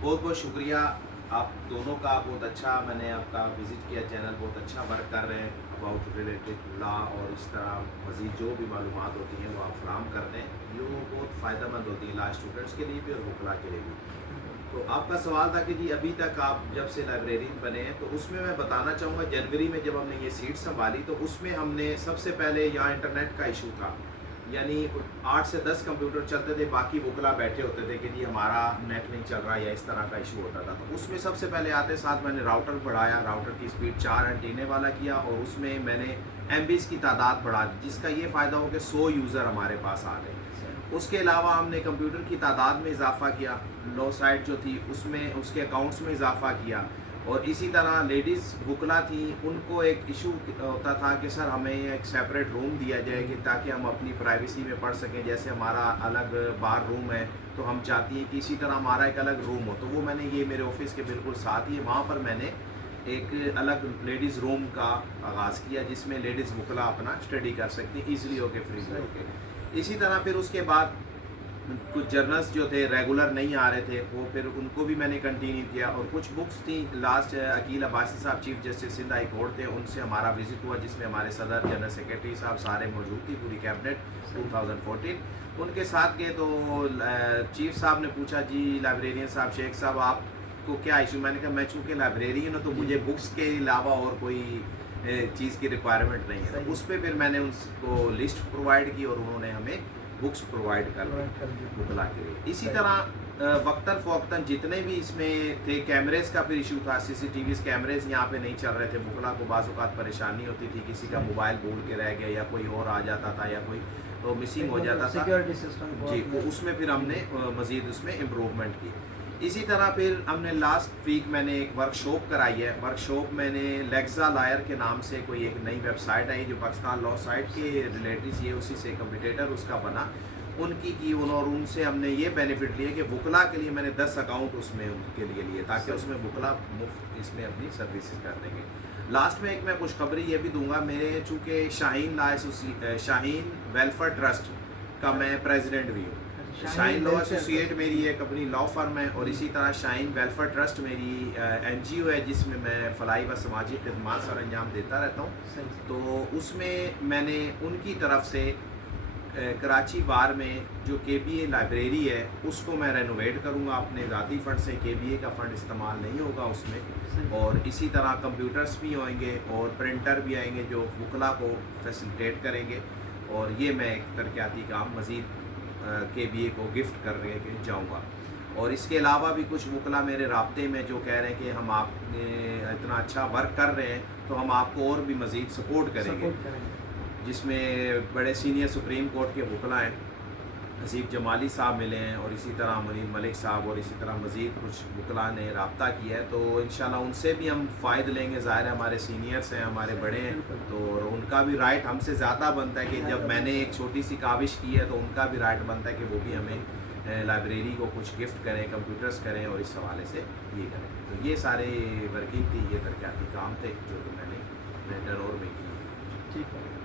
बहुत बहुत शुक्रिया आप दोनों का। बहुत अच्छा मैंने आपका विज़िट किया, चैनल बहुत अच्छा वर्क कर रहे हैं अबाउट रिलेटेड लॉ, और इस तरह मज़ीद जो भी मालूमात होती हैं वो आप फराहम करते हैं जो बहुत फ़ायदेमंद होती है लॉ स्टूडेंट्स के लिए भी और वकला के लिए भी। तो आपका सवाल था कि जी अभी तक आप जब से लाइब्रेरियन बने हैं, तो उसमें मैं बताना चाहूँगा जनवरी में जब हमने ये सीट संभाली तो उसमें हमने सबसे पहले यहाँ इंटरनेट का इशू था, यानी 8 से 10 कंप्यूटर चलते थे, बाकी वकला बैठे होते थे कि जी हमारा नेट नहीं चल रहा या इस तरह का इशू होता था। तो उसमें सबसे पहले आते साथ मैंने राउटर बढ़ाया, राउटर की स्पीड 4 एंटीने वाला किया, और उसमें मैंने एमबीज़ की तादाद बढ़ा दी, जिसका ये फ़ायदा हो कि 100 यूज़र हमारे पास आ गए। उसके अलावा हमने कंप्यूटर की तादाद में इजाफ़ा किया, लो साइट जो थी उसमें उसके अकाउंट्स में इजाफ़ा किया, और इसी तरह लेडीज़ वकला थी, उनको एक इशू होता था कि सर हमें एक सेपरेट रूम दिया जाए कि ताकि हम अपनी प्राइवेसी में पढ़ सकें। जैसे हमारा अलग बार रूम है तो हम चाहती हैं कि इसी तरह हमारा एक अलग रूम हो। तो वो मैंने ये मेरे ऑफिस के बिल्कुल साथ ही वहाँ पर मैंने एक अलग लेडीज़ रूम का आगाज़ किया, जिसमें लेडीज़ वकला अपना स्टडी कर सकती ईज़िली होके, फ्रीली होके। इसी तरह फिर उसके बाद कुछ जर्नल्स जो थे रेगुलर नहीं आ रहे थे, वो फिर उनको भी मैंने कंटिन्यू किया, और कुछ बुक्स थी लास्ट अकील अब्बासी साहब chief justice Sindh high court थे, उनसे हमारा विजिट हुआ जिसमें हमारे सदर जनरल सेक्रेटरी साहब सारे मौजूद थी, पूरी कैबिनेट 2014 उनके साथ गए। तो चीफ साहब ने पूछा जी लाइब्रेरियन साहब शेख साहब आपको क्या इशू, मैंने कहा मैं चूँकि लाइब्रेरियन हूँ तो मुझे बुक्स के अलावा और कोई चीज़ की रिक्वायरमेंट नहीं है। तो उस पर फिर मैंने उनको लिस्ट प्रोवाइड की और उन्होंने हमें बुक्स प्रोवाइड कर वकला के लिए। इसी तरह वक्तन फ़वक्तन जितने भी इसमें थे, कैमरेज़ का फिर इशू था, CCTVs कैमरेज़ यहाँ पे नहीं चल रहे थे, वकला को बाज़ औक़ात परेशानी होती थी, किसी का मोबाइल भूल के रह गया या कोई और आ जाता था या कोई तो मिसिंग हो जाता था सिक्योरिटी सिस्टम जी, तो उसमें फिर हमने मज़ीद उसमें इम्प्रूवमेंट की। इसी तरह फिर हमने लास्ट वीक मैंने एक वर्कशॉप कराई है। वर्कशॉप मैंने लेक्सा लायर के नाम से कोई एक नई वेबसाइट आई जो पाकिस्तान लॉ साइट के रिलेटिव ये उसी से कम्पिटेटर उसका बना, उनकी की और उनसे हमने ये बेनिफिट लिए कि वकला के लिए मैंने 10 अकाउंट उसमें उनके लिए लिए ताकि उसमें वकला मुफ्त इसमें अपनी सर्विसेज कर देंगे। लास्ट में एक मैं खुशखबरी ये भी दूंगा, मेरे चूँकि शाहीन वेलफेयर ट्रस्ट का मैं प्रेसिडेंट भी हूँ। शाइन लॉ एसोसिएट मेरी एक अपनी लॉ फर्म है, और इसी तरह शाइन वेलफेयर ट्रस्ट मेरी NGO है जिसमें मैं फलाई व समाजी खदमात सर अंजाम देता रहता हूँ। तो उसमें मैंने उनकी तरफ से कराची बार में जो KBA लाइब्रेरी है उसको मैं रेनोवेट करूँगा अपने ज़ाती फ़ंड से, KBA का फ़ंड इस्तेमाल नहीं होगा उसमें, और इसी तरह कंप्यूटर्स भी होंगे और प्रिंटर भी आएंगे जो वकला को फैसिलिटेट करेंगे, और ये मैं एक तरक्याती काम मज़ीद KBA को गिफ्ट कर के जाऊँगा। और इसके अलावा भी कुछ वकला मेरे राब्ते में जो कह रहे हैं कि हम आप इतना अच्छा वर्क कर रहे हैं तो हम आपको और भी मज़ीद सपोर्ट करेंगे, जिसमें बड़े सीनियर सुप्रीम कोर्ट के वकला हैं, हसीब जमाली साहब मिले हैं, और इसी तरह मुनीर मलिक साहब, और इसी तरह मज़ीद कुछ वकला ने रब्ता किया है। तो इंशाल्लाह उनसे भी हम फ़ायदा लेंगे। ज़ाहिर है हमारे सीनियर्स हैं, हमारे बड़े हैं, तो उनका भी राइट हमसे ज़्यादा बनता है कि जब मैंने एक छोटी सी काविश की है तो उनका भी राइट बनता है कि वो भी हमें लाइब्रेरी को कुछ गिफ्ट करें, कंप्यूटर्स करें, और इस हवाले से ये करें। तो ये सारे वर्किंग थी, ये तरक्याती काम थे जो कि मैंने टर्नओवर में किए। ठीक है।